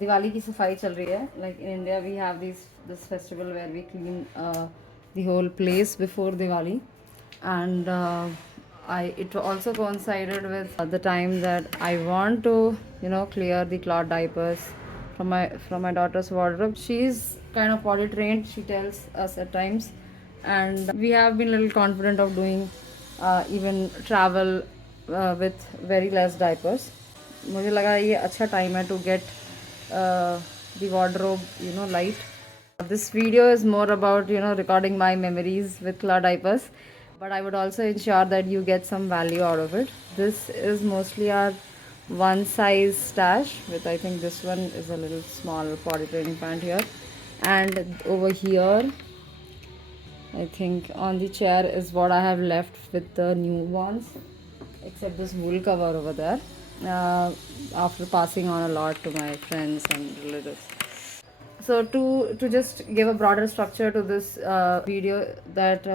दिवाली की सफाई चल रही है. Like in India, we have this festival where we clean the whole place before Diwali, and I it also coincided with the time that I want to clear the cloth diapers from my daughter's wardrobe. She's kind of potty trained. She tells us at times, and we have been a little confident of doing even travel with very less diapers. मुझे लगा ये अच्छा time है to get the wardrobe light. This video is more about recording my memories with Claw diapers, but I would also ensure that you get some value out of it. This is mostly our one size stash, with I think this one is a little small potty training pant here, and over here I think on the chair is what I have left with the new ones, except this wool cover over there. After passing on a lot to my friends and relatives. So to just give a broader structure to this video, that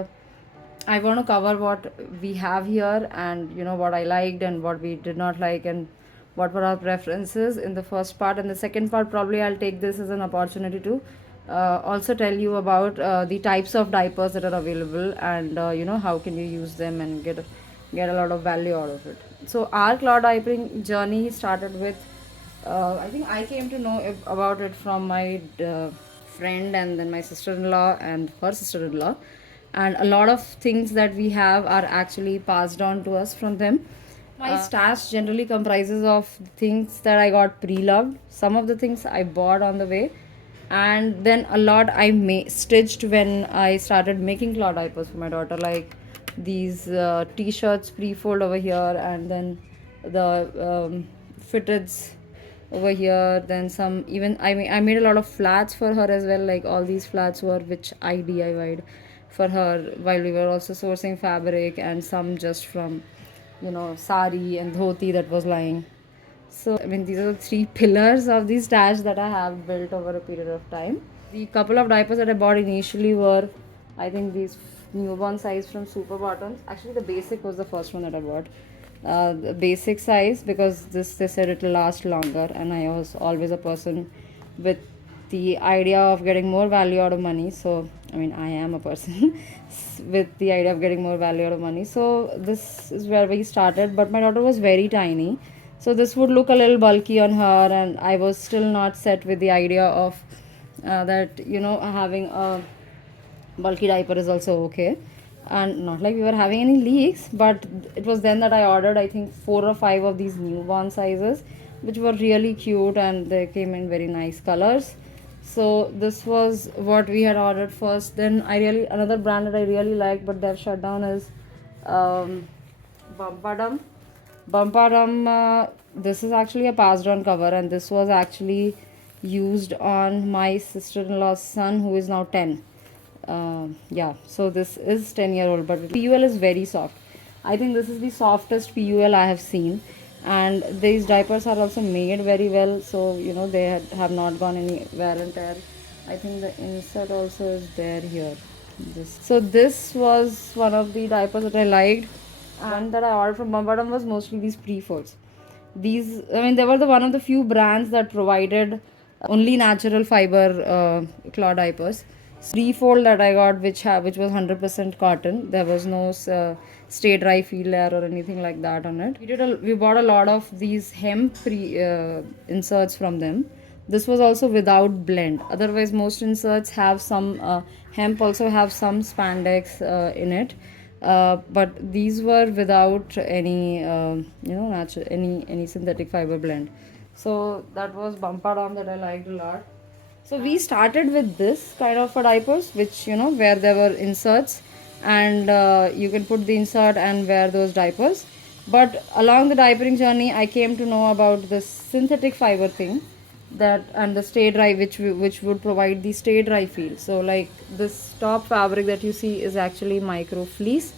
I want to cover what we have here, and what I liked and what we did not like, and what were our preferences in the first part. And the second part, probably I'll take this as an opportunity to also tell you about the types of diapers that are available, and how can you use them and get a lot of value out of it. So our cloud diapering journey started with I think I came to know about it from my friend, and then my sister-in-law and her sister-in-law, and a lot of things that we have are actually passed on to us from them. My stash generally comprises of things that I got pre-loved, some of the things I bought on the way, and then a lot I stitched when I started making cloth diapers for my daughter, like these t-shirts pre-fold over here, and then the fitteds over here, then some, even I made a lot of flats for her as well. Like all these flats were which I DIY'd for her, while we were also sourcing fabric, and some just from sari and dhoti that was lying. So I mean, these are the three pillars of the stash that I have built over a period of time. The couple of diapers that I bought initially were, I think, these newborn size from Super Bottoms. Actually, the basic was the first one that I bought. The basic size, because this they said it will last longer, and I was always a person with the idea of getting more value out of money. So I mean, I am a person with the idea of getting more value out of money. So this is where we started. But my daughter was very tiny, so this would look a little bulky on her, and I was still not set with the idea of that having a bulky diaper is also okay. And not like we were having any leaks, but it was then that I ordered, I think, 4 or 5 of these newborn sizes, which were really cute, and they came in very nice colors. So this was what we had ordered first. Then another brand that I really like, but they've shut down, is Bumpadum. Bumpadum, this is actually a passed on cover, and this was actually used on my sister-in-law's son, who is now 10. Yeah, so this is 10-year-old, but PUL is very soft. I think this is the softest PUL I have seen, and these diapers are also made very well, so they have not gone any wear and tear. I think the insert also is there here. This was one of the diapers that I liked, and that I ordered from Bumpadum was mostly these pre-folds. These, I mean, they were the one of the few brands that provided only natural fiber cloth diapers. Pre-fold that I got, which was 100% cotton. There was no stay dry feel layer or anything like that on it. We bought a lot of these hemp inserts from them. This was also without blend. Otherwise, most inserts have some hemp also have some spandex in it, but these were without any natural any synthetic fiber blend. So that was Bumpadam that I liked a lot. So we started with this kind of a diapers, which where there were inserts, and you can put the insert and wear those diapers. But along the diapering journey, I came to know about this synthetic fiber thing, that and the stay dry, which would provide the stay dry feel. So like this top fabric that you see is actually micro fleece,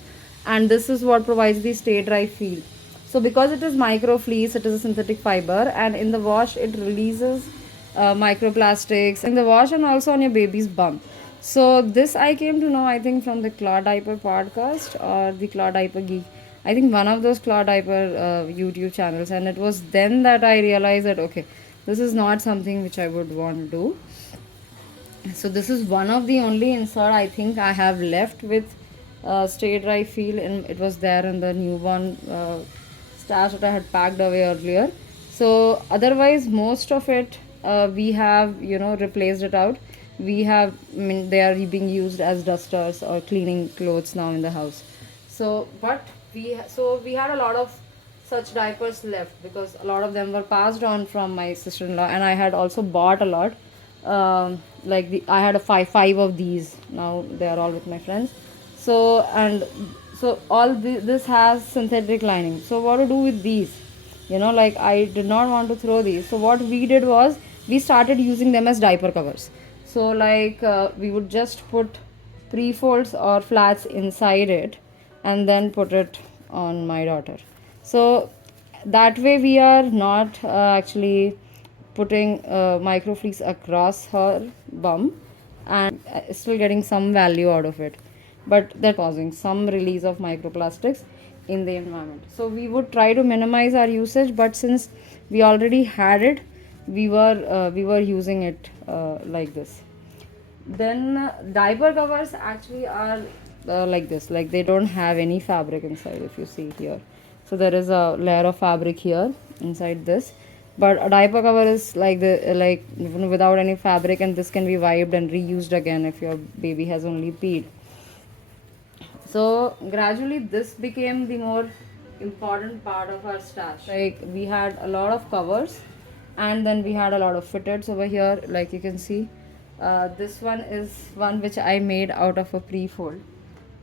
and this is what provides the stay dry feel. So because it is micro fleece, it is a synthetic fiber, and in the wash it releases microplastics in the wash and also on your baby's bum. So this I came to know, I think, from the Claw Diaper podcast or the Claw Diaper Geek. I think one of those Claw Diaper YouTube channels, and it was then that I realized that okay, this is not something which I would want to do. So this is one of the only insert I think I have left with stay dry feel, and it was there in the newborn stash that I had packed away earlier. So otherwise most of it we have replaced it out. We have, I mean, they are being used as dusters or cleaning clothes now in the house. So but we had a lot of such diapers left because a lot of them were passed on from my sister-in-law, and I had also bought a lot. I had a five of these. Now they are all with my friends. So and so all this has synthetic lining. So what to do with these? Like I did not want to throw these. So what we did was we started using them as diaper covers. So like we would just put three folds or flats inside it and then put it on my daughter. So that way we are not actually putting microfleece across her bum, and still getting some value out of it, but they're causing some release of microplastics in the environment. So we would try to minimize our usage, but since we already had it, we were using it like this. Then diaper covers actually are like this, like they don't have any fabric inside. If you see here, so there is a layer of fabric here inside this, but a diaper cover is like without any fabric, and this can be wiped and reused again if your baby has only peed. So gradually this became the more important part of our stash. Like we had a lot of covers, and then we had a lot of fitteds over here. Like you can see, this one is one which I made out of a pre-fold.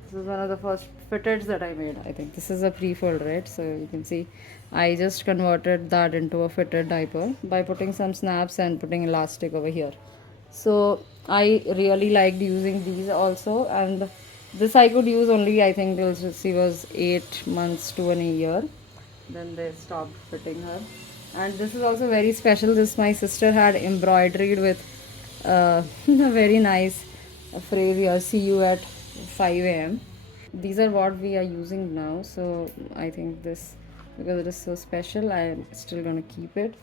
This is one of the first fitteds that I made. I think this is a pre-fold, right? So you can see I just converted that into a fitted diaper by putting some snaps and putting elastic over here. So I really liked using these also, and this I could use only, I think, till she was 8 months to a year. Then they stopped fitting her. And this is also very special. This my sister had embroidered with a very nice phrase here, see you at 5 a.m. These are what we are using now. So I think this, because it is so special, I'm still going to keep it.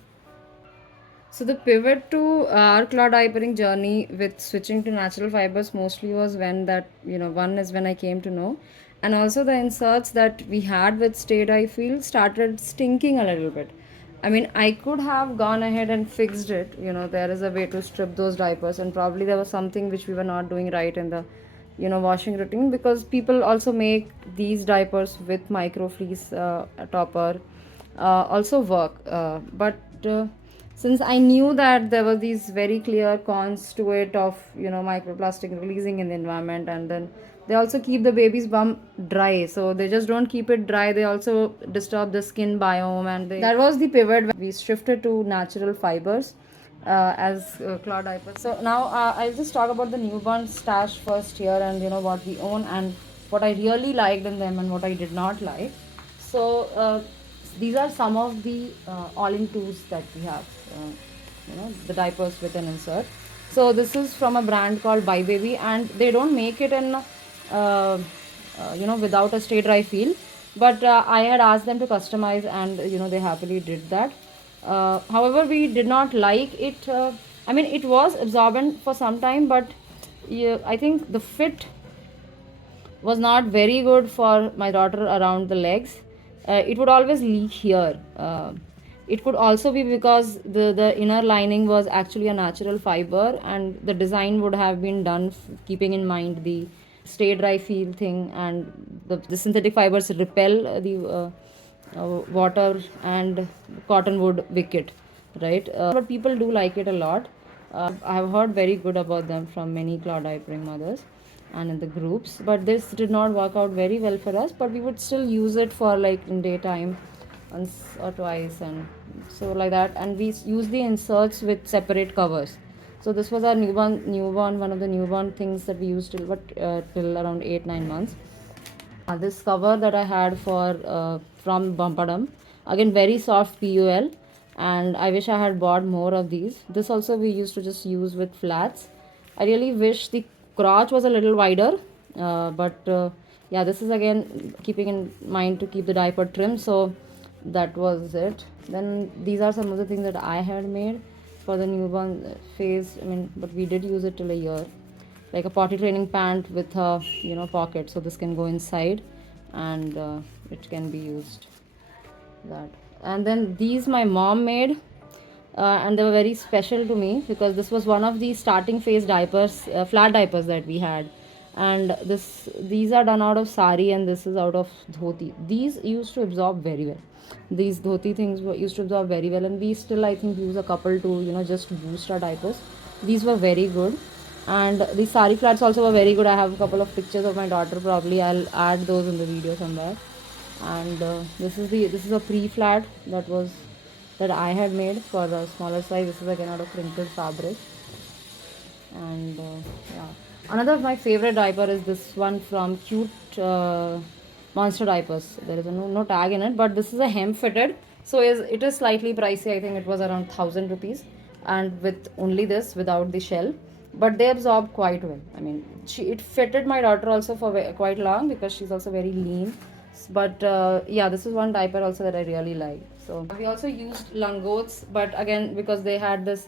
So the pivot to our cloud diapering journey with switching to natural fibers mostly was when that, one is when I came to know, and also the inserts that we had with Stayed I feel started stinking a little bit. I mean, I could have gone ahead and fixed it. There is a way to strip those diapers, and probably there was something which we were not doing right in the, washing routine, because people also make these diapers with microfleece topper, also work. But since I knew that there were these very clear cons to it of microplastic releasing in the environment, and then they also keep the baby's bum dry, so they just don't keep it dry, they also disturb the skin biome, and that was the pivot when we shifted to natural fibers as cloud diapers. So now I'll just talk about the newborn stash first here, and what we own and what I really liked in them and what I did not like. So these are some of the all-in tools that we have. The diapers with an insert. So this is from a brand called Buy Baby, and they don't make it in without a stay dry feel, but I had asked them to customize, and they happily did that. However, we did not like it. I mean, it was absorbent for some time, but yeah, I think the fit was not very good for my daughter around the legs. It would always leak here. It could also be because the inner lining was actually a natural fiber, and the design would have been done keeping in mind the stay dry feel thing, and the synthetic fibers repel the water and cotton would wick it, right? But people do like it a lot. I have heard very good about them from many cloud diapering mothers and in the groups, but this did not work out very well for us, but we would still use it for like in daytime once or twice, and so like that, and we use the inserts with separate covers. So this was our newborn one of the newborn things that we used till around 8-9 months. This cover that I had for from Bumpadum, again very soft PUL, and I wish I had bought more of these. This also we used to just use with flats. I really wish the crotch was a little wider, but yeah, this is again keeping in mind to keep the diaper trim. So that was it. Then these are some of the things that I had made for the newborn phase. I mean, but we did use it till a year, like a potty training pant with a pocket, so this can go inside, and it can be used. That. And then these my mom made, and they were very special to me because this was one of the starting phase diapers, flat diapers that we had. And these are done out of sari, and this is out of dhoti. These used to absorb very well. These dhoti things used to absorb very well, and we still, I think, use a couple to just boost our diapers. These were very good. And the sari flats also were very good. I have a couple of pictures of my daughter. Probably I'll add those in the video somewhere. And this is a pre-flat that I had made for the smaller size. This is again out of crinkled fabric. And yeah, another of my favorite diaper is this one from Cute Monster Diapers. There is no tag in it, but this is a hem fitted, so it is slightly pricey. I think it was around 1,000 rupees, and with only this, without the shell. But they absorb quite well. I mean, it fitted my daughter also for quite long because she's also very lean. But yeah, this is one diaper also that I really like. So we also used langots, but again, because they had this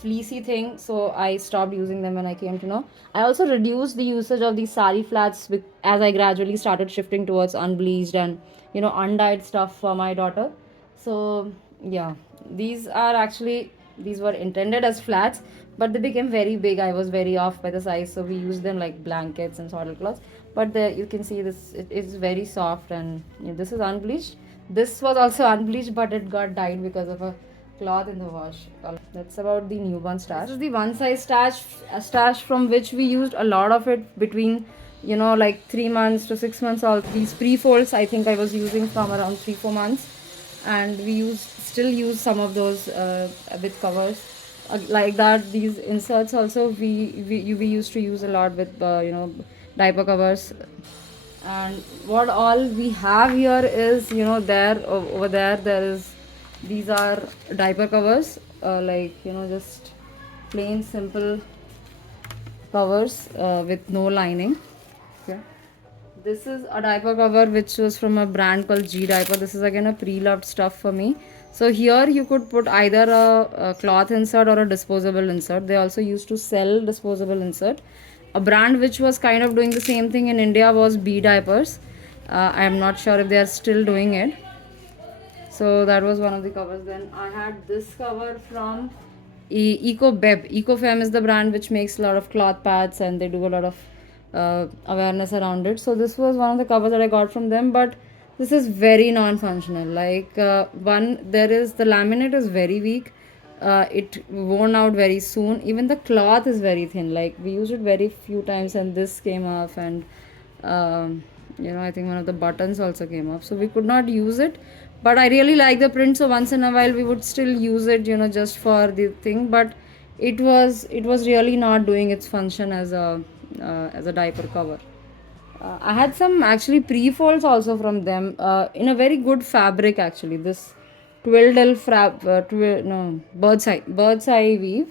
fleecy thing, so I stopped using them when I came to know. I also reduced the usage of these sari flats as I gradually started shifting towards unbleached and undyed stuff for my daughter. So yeah, these were intended as flats, but they became very big. I was very off by the size, so we used them like blankets and swaddle cloths. But you can see this, it is very soft, and this is unbleached. This was also unbleached, but it got dyed because of a cloth in the wash. That's about the newborn stash. This is the one size stash from which we used a lot of it between like 3 months to 6 months. All these pre-folds I think I was using from around 3-4 months, and we still use some of those with covers like that. These inserts also we used to use a lot with diaper covers. And what all we have here is over there is, these are diaper covers, like just plain simple covers with no lining. Okay, this is a diaper cover which was from a brand called G Diaper. This is again a pre-loved stuff for me. So here you could put either a cloth insert or a disposable insert. They also used to sell disposable insert. A brand which was kind of doing the same thing in India was B Diapers. I am not sure if they are still doing it. So that was one of the covers. Then I had this cover from EcoBeb. EcoFem is the brand which makes a lot of cloth pads, and they do a lot of awareness around it. So this was one of the covers that I got from them, but this is very non-functional. Like the laminate is very weak. It worn out very soon. Even the cloth is very thin. Like we used it very few times, and this came off, and I think one of the buttons also came off, so we could not use it. But I really like the print, so once in a while we would still use it, just for the thing. But it was really not doing its function as a diaper cover. I had some actually pre-folds also from them in a very good fabric actually. This bird's eye weave.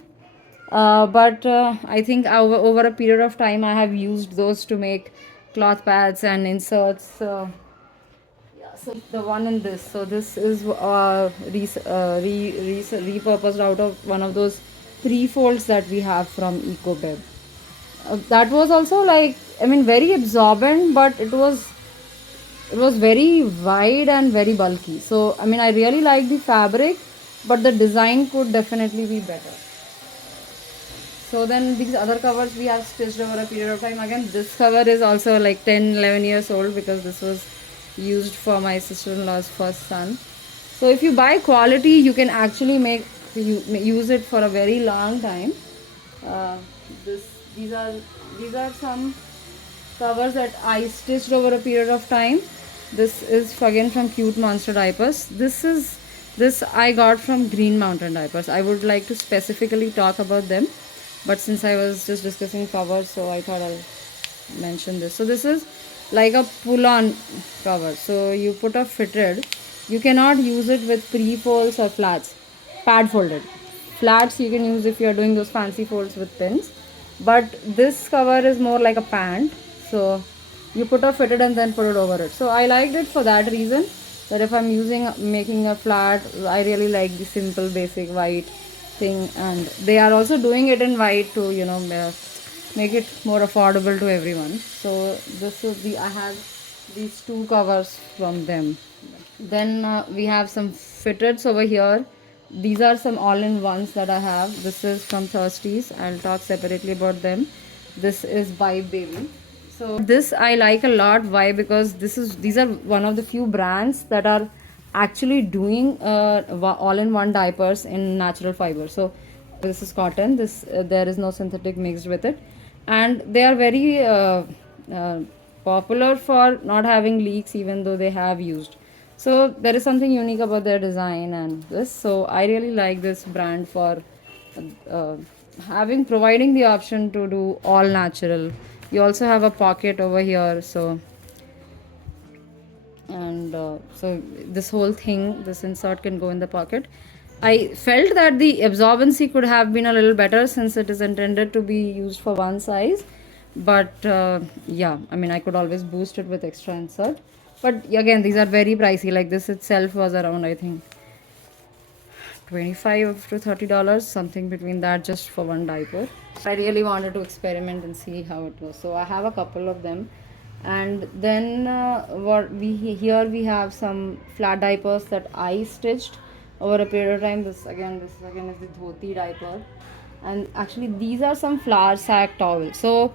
But I think over a period of time I have used those to make cloth pads and inserts. So the one in this. So this is repurposed out of one of those pre-folds that we have from EcoBeb. That was also very absorbent, but it was very wide and very bulky. So I really like the fabric, but the design could definitely be better. So then these other covers we have stitched over a period of time. Again, this cover is also like 10-11 years old because this was used for my sister-in-law's first son. So if you buy quality, you can actually use it for a very long time. These are some covers that I stitched over a period of time. This is again from Cute Monster Diapers. This I got from Green Mountain Diapers. I would like to specifically talk about them, but since I was just discussing covers, so I thought I'll mention this. So this is like a pull-on cover. So you put a fitted. You cannot use it with pre-folds or flats. Pad folded. Flats you can use if you are doing those fancy folds with pins. But this cover is more like a pant. So you put a fitted and then put it over it. So I liked it for that reason, But if I'm making a flat, I really like the simple basic white thing, and they are also doing it in white to make it more affordable to everyone. So this is the I have these two covers from them. Then we have some fitteds over here. These are some all-in-ones that I have. This is from Thirsties. I'll talk separately about them. This is Vibe Baby. So this I like a lot. Why? Because these are one of the few brands that are actually doing all-in-one diapers in natural fiber. So this is cotton. This there is no synthetic mixed with it, and they are very uh, popular for not having leaks, even though they have used. So there is something unique about their design and this. So I really like this brand for uh, providing the option to do all natural. You also have a pocket over here, so and so this whole thing, this insert can go in the pocket. I felt that the absorbency could have been a little better since it is intended to be used for one size, but yeah, I mean I could always boost it with extra insert. But again, these are very pricey. Like this itself was around, I think, $25 to $30, something between that, just for one diaper. So I really wanted to experiment and see how it was. So I have a couple of them, and then here we have some flat diapers that I stitched over a period of time. This again is the dhoti diaper, and actually these are some flour sack towels. So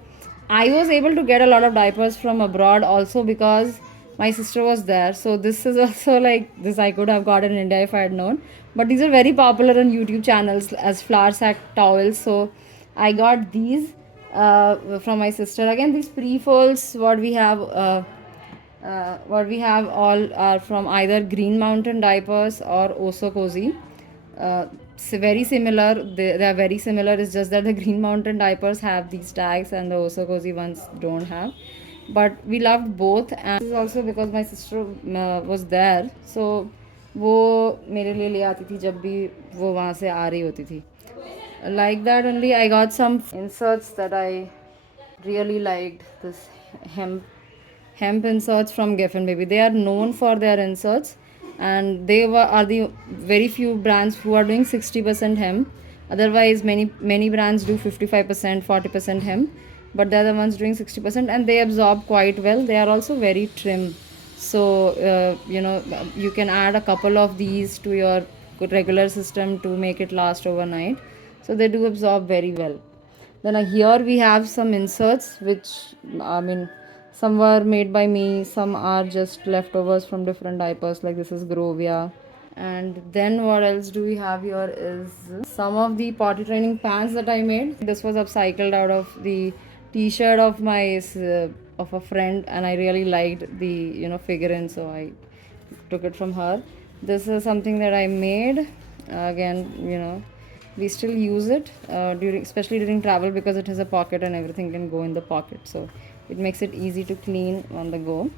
I was able to get a lot of diapers from abroad also because my sister was there. So this is also like this I could have got in India if I had known. But these are very popular on YouTube channels as flour sack towels. So I got these from my sister. Again, these pre-folds what we have all are from either Green Mountain diapers or Oso Cozy. Very similar. They are very similar. It's just that the Green Mountain diapers have these tags and the Oso Cozy ones don't have. But we loved both, and this is also because my sister was there. So वो मेरे लिए ले आती थी जब भी वो वहाँ से आ रही होती थी. Like that only, I got some inserts that I really liked. This hemp inserts from Geffen Baby. They are known for their inserts, and are the very few brands who are doing 60% hemp. Otherwise, many brands do 55%, 40% hemp, but they're the ones doing 60%, and they absorb quite well. They are also very trim. So you can add a couple of these to your regular system to make it last overnight. So they do absorb very well. Then here we have some inserts, which I mean some were made by me, some are just leftovers from different diapers, like this is Grovia. And then what else do we have here is some of the potty training pants that I made. This was upcycled out of the t-shirt of of a friend, and I really liked the figurine, so I took it from her. This is something that I made. Again, we still use it especially during travel, because it has a pocket and everything can go in the pocket, so it makes it easy to clean on the go.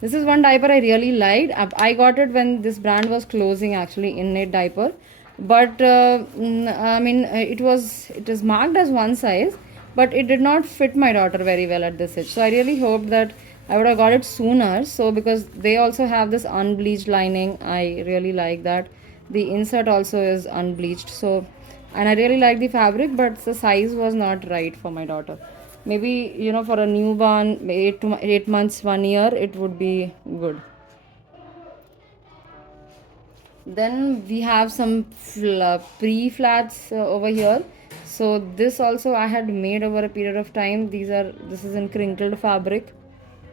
This is one diaper I really liked. I got it when this brand was closing, actually, Innate diaper, but I mean it is marked as one size, but it did not fit my daughter very well at this age. So I really hoped that I would have got it sooner. So because they also have this unbleached lining, I really like that. The insert also is unbleached, so, and I really like the fabric, but the size was not right for my daughter. Maybe for a newborn, 8 months, 1 year, it would be good. Then we have some pre-flats over here. So this also I had made over a period of time. This is in crinkled fabric,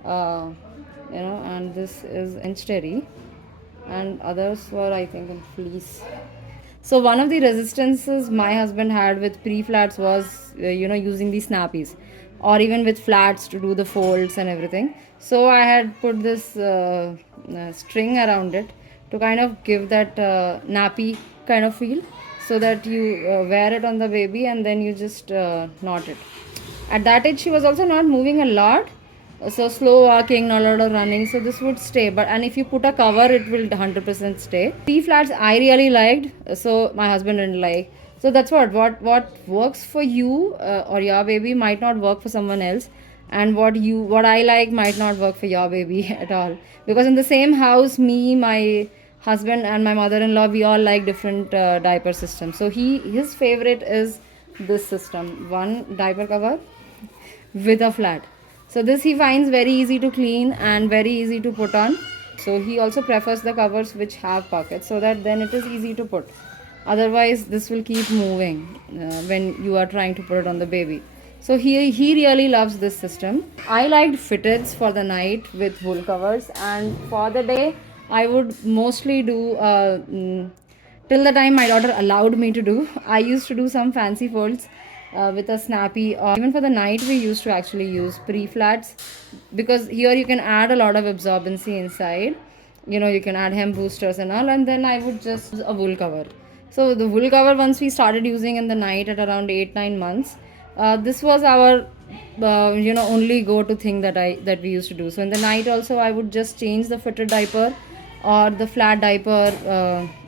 and this is in terry, and others were, I think, in fleece. So one of the resistances my husband had with pre-flats was using the snappies, or even with flats to do the folds and everything. So I had put this string around it to kind of give that nappy kind of feel, so that you wear it on the baby and then you just knot it. At that age she was also not moving a lot, so slow walking, not a lot of running, so this would stay. And if you put a cover, it will 100% stay. Pre-flats I really liked, so my husband didn't like. So that's what works for you or your baby might not work for someone else. and what I like might not work for your baby at all, because in the same house, me, my husband and my mother-in-law, we all like different diaper systems. So his favorite is this system, one diaper cover with a flat. So this he finds very easy to clean and very easy to put on. So he also prefers the covers which have pockets, so that then it is easy to put. Otherwise this will keep moving when you are trying to put it on the baby. So he really loves this system. I liked fitteds for the night with wool covers, and for the day I would mostly do till the time my daughter allowed me to do. I used to do some fancy folds with a snappy, or even for the night we used to actually use pre-flats, because here you can add a lot of absorbency inside. You can add hem boosters and all, and then I would just use a wool cover. So the wool cover, once we started using in the night at around 8-9 months, this was our only go-to thing that we used to do. So in the night also I would just change the fitted diaper or the flat diaper,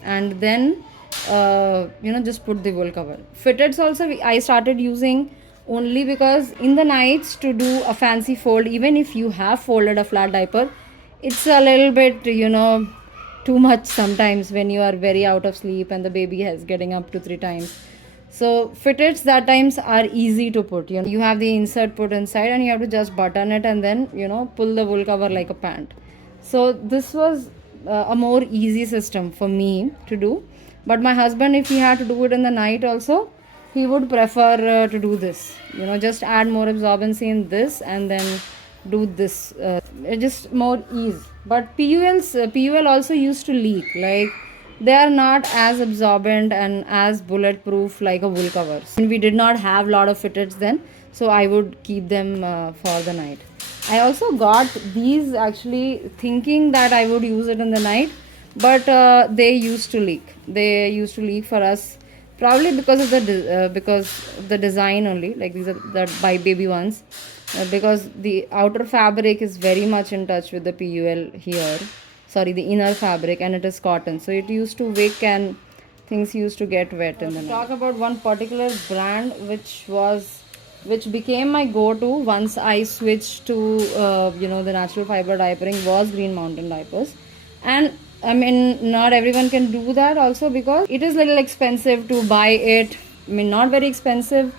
and then just put the wool cover. Fitteds also I started using only because in the nights, to do a fancy fold, even if you have folded a flat diaper, it's a little bit too much sometimes when you are very out of sleep and the baby is getting up to 3 times. So fitteds that times are easy to put. You have the insert put inside and you have to just button it and then pull the wool cover like a pant. So this was a more easy system for me to do. But my husband, if he had to do it in the night also, he would prefer to do this. Just add more absorbency in this and then do this. Just more ease. But PUL also used to leak. Like, they are not as absorbent and as bulletproof like a wool cover. And we did not have a lot of fitteds then, so I would keep them for the night. I also got these actually thinking that I would use it in the night, but they used to leak. They used to leak for us, probably because of the design only. Like, these are the by baby ones, because the outer fabric is very much in touch with the PUL here. Sorry, the inner fabric, and it is cotton, so it used to wick and things used to get wet in the night. Talk about one particular brand which became my go-to once I switched to the natural fiber diapering, was Green Mountain diapers. And I mean, not everyone can do that also, because it is a little expensive to buy it. I mean, not very expensive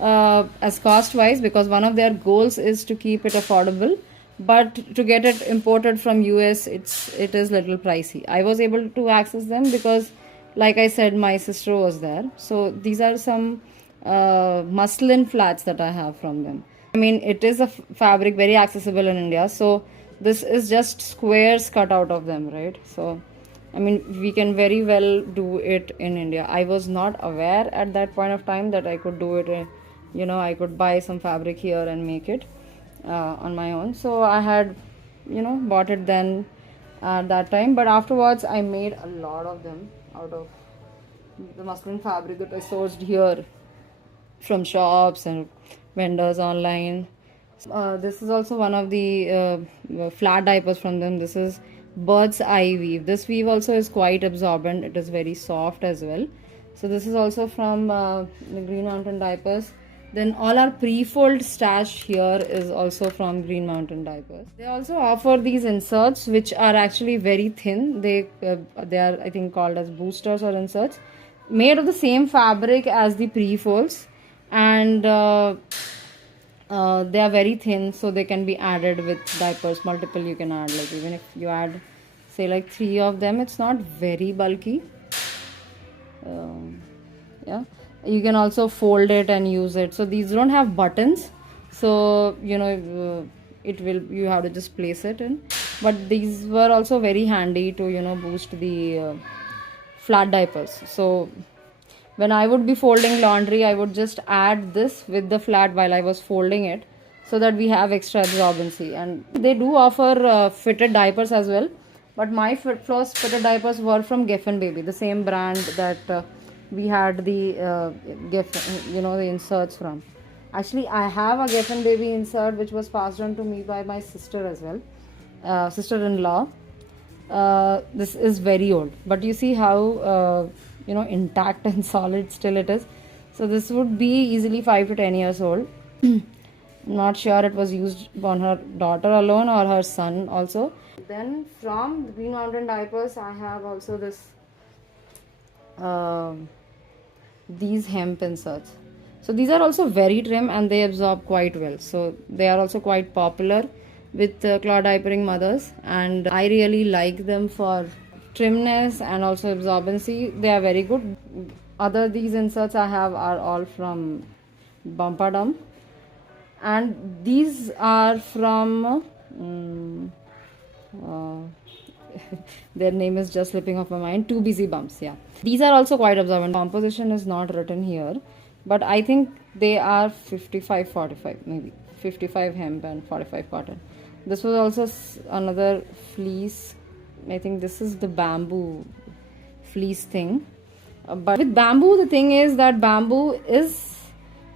as cost wise, because one of their goals is to keep it affordable. But to get it imported from US, it is little pricey. I was able to access them because, like I said, my sister was there. So these are some muslin flats that I have from them. I mean, it is a fabric very accessible in India. So this is just squares cut out of them, right? So I mean, we can very well do it in India. I was not aware at that point of time that I could do it. I could buy some fabric here and make it on my own. So I had bought it then at that time, but afterwards I made a lot of them out of the muslin fabric that I sourced here from shops and vendors online. This is also one of the flat diapers from them. This is bird's eye weave. This weave also is quite absorbent. It is very soft as well. So this is also from the Green Mountain diapers. Then all our pre-fold stash here is also from Green Mountain diapers. They also offer these inserts which are actually very thin. They are, I think, called as boosters or inserts, made of the same fabric as the pre-folds, and they are very thin, so they can be added with diapers. Multiple you can add, like even if you add say like 3 of them, it's not very bulky. Yeah, you can also fold it and use it. So these don't have buttons, so you have to just place it in. But these were also very handy to boost the flat diapers. So when I would be folding laundry, I would just add this with the flat while I was folding it, so that we have extra absorbency. And they do offer fitted diapers as well, but my first fitted diapers were from Geffen Baby, the same brand that we had the Geffen, the inserts from. Actually, I have a Geffen Baby insert which was passed on to me by my sister as well, sister-in-law. This is very old, but you see how intact and solid still it is. So this would be easily 5 to 10 years old. Not sure it was used on her daughter alone or her son also. Then from Green Mountain Diapers, I have also this um these hemp inserts. So these are also very trim and they absorb quite well. So they are also quite popular with cloth diapering mothers, and I really like them for trimness and also absorbency. They are very good. Other these inserts I have are all from Bumpadum, and these are from uh, their name is just slipping off my mind. 2BC bumps, yeah. These are also quite absorbent. Composition is not written here, but I think they are 55-45, maybe 55 hemp and 45 cotton. This was also another fleece. I think this is the bamboo fleece thing. But with bamboo, the thing is that bamboo is,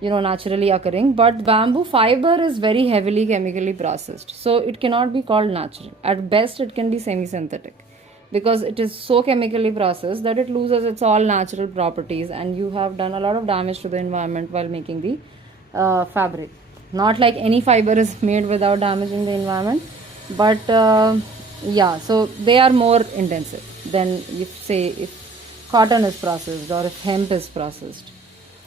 naturally occurring, but bamboo fiber is very heavily chemically processed, so it cannot be called natural. At best it can be semi synthetic, because it is so chemically processed that it loses its all natural properties, and you have done a lot of damage to the environment while making the fabric. Not like any fiber is made without damaging the environment, but yeah, so they are more intensive than if cotton is processed or if hemp is processed.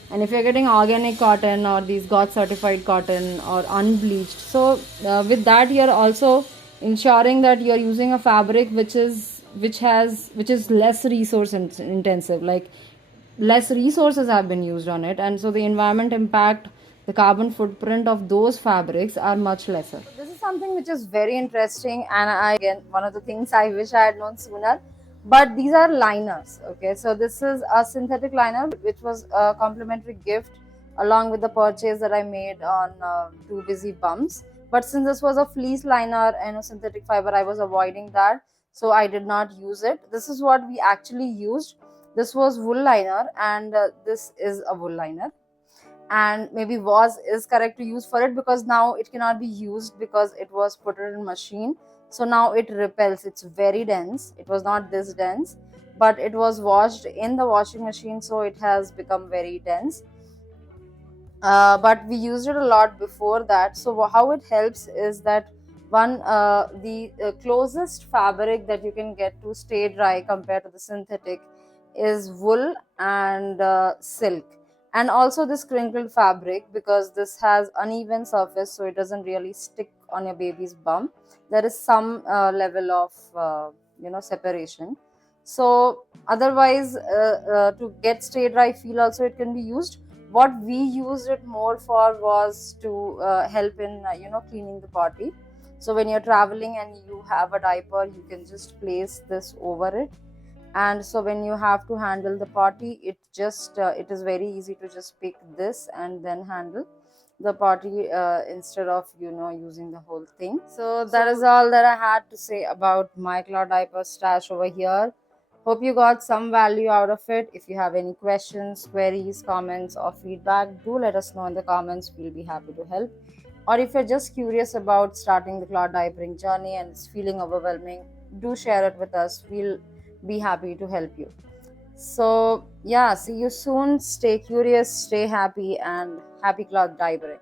And if you're getting organic cotton or these got certified cotton or unbleached, so with that you're also ensuring that you're using a fabric which is less resource intensive, like less resources have been used on it, and so the environment impact, the carbon footprint of those fabrics are much lesser. This is something which is very interesting, and again, one of the things I wish I had known sooner. But these are liners. Okay, so this is a synthetic liner which was a complimentary gift along with the purchase that I made on 2BC bumps. But since this was a fleece liner and a synthetic fiber, I was avoiding that, so I did not use it. This is what we actually used. This was wool liner, and this is a wool liner, and maybe was is correct to use for it, because now it cannot be used because it was put in machine. So now it repels, it's very dense. It was not this dense, but it was washed in the washing machine, so it has become very dense. But we used it a lot before that. So how it helps is that one, the closest fabric that you can get to stay dry compared to the synthetic is wool and silk, and also this crinkled fabric, because this has uneven surface, so it doesn't really stick on your baby's bum. There is some level of separation. So otherwise, to get stay dry feel also it can be used. What we used it more for was to help in cleaning the potty. So when you're traveling and you have a diaper, you can just place this over it, and so when you have to handle the potty, it is very easy to just pick this and then handle the potty instead of using the whole thing. So that is all that I had to say about my cloth diaper stash over here. Hope you got some value out of it. If you have any questions, queries, comments, or feedback, do let us know in the comments. We'll be happy to help. Or if you're just curious about starting the cloth diapering journey and it's feeling overwhelming, do share it with us. We'll be happy to help you. So, yeah, see you soon. Stay curious, stay happy, and happy cloth diapering.